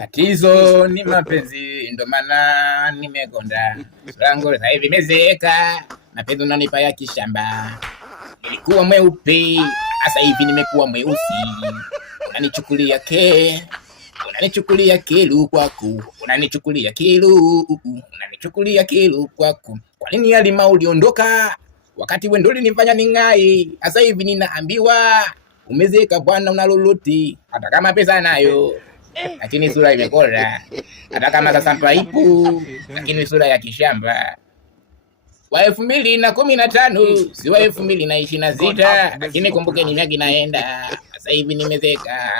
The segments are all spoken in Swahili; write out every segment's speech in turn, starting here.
Tatizo ni mapenzi, ndo maana nimekonda. Langu sasa hivi mezeeka, mapenzi unanipa ya kishamba. Nilikuwa mweupe, sasa hivi nimekuwa mweusi. Unanichukulia kelu kwako, unanichukulia kelu kwako. Kwa nini Halima uliondoka wakati wewe ndio ulinifanya ning'ai? Sasa hivi ninaambiwa umezeeka bwana, una lolote hata kama pesa nayo lakini sura imekola. Hata kama sasa paipu, lakini sura ya kishamba. Wa 2015 si wa 2026, lakini kumbuke ni miaka inaenda. Sasa hivi nimezeka.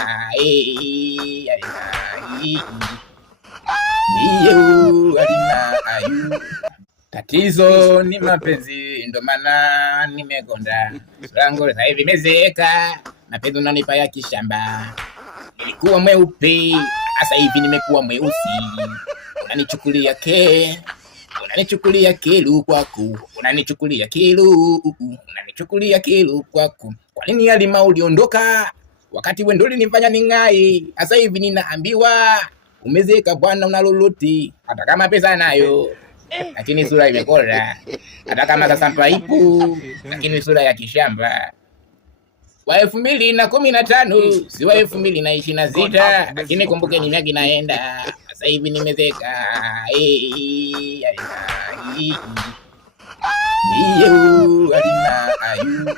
Halima. Tatizo ni mapenzi, ndo maana nimekonda. Langu sasa hivi mezeeka, mapenzi unanipa ya kishamba. Nilikuwa mweupe, sasa hivi nimekuwa mweusi. Unanichukulia kelu kwako, unanichukulia kelu kwako. Kwa nini Halima uliondoka wakati wewe ndio ulinifanya ning'ai? Sasa hivi ninaambiwa umezeeka bwana, una lolote hata kama pesa nayo lakini sura imekola. Hata kama sasa paipu, lakini sura ya kishamba. Wa 2015 si wa 2026, lakini kumbuke ni miaka inaenda. Sasa hivi nimezeka. Halima.